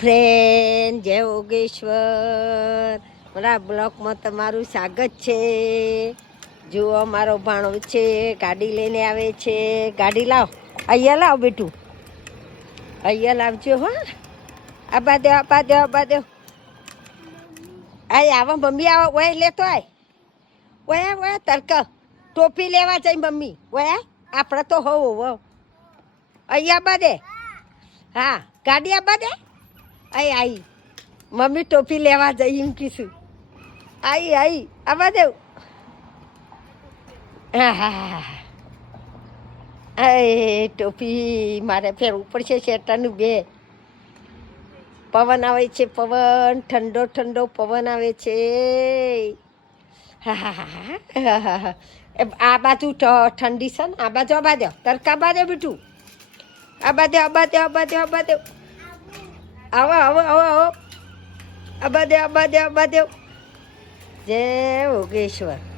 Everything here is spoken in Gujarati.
ફ્રેન્ડ જય યોગેશ્વર મારા બ્લોકમાં તમારું સ્વાગત છે. જુઓ અમારો ભાણો છે, ગાડી લઈને આવે છે. ગાડી લાવ, અહીંયા લાવ બેટું, અહીંયા લાવજો. હા, આબા દો આબા દો આબા દો. આય આવો મમ્મી, આવો ઓય લેતો આય. ઓયા ઓયા તરક ટોપી લેવા જઈ મમ્મી. ઓયા આપણે તો હોવ અહીંયા આબા દે. હા, ગાડી આબા દે. આઈ આઈ મમ્મી ટોપી લેવા જઈ એમ કીધું. આઈ આઈ આવા દેવ. હા હા હા, એ ટોપી મારે ફેરવું પડશે શેટાનું બે. પવન આવે છે, પવન ઠંડો ઠંડો પવન આવે છે. હા હા હા હા, આ બાજુ ઠંડી છે ને, આ બાજુ આબા દો તરકા બા દે બેટું. આબા દે આબા દે આબા દે આબા દે. આવો આવો આવો આવો, આબા દે આબા દે આબા દે. જય યોગેશ્વર.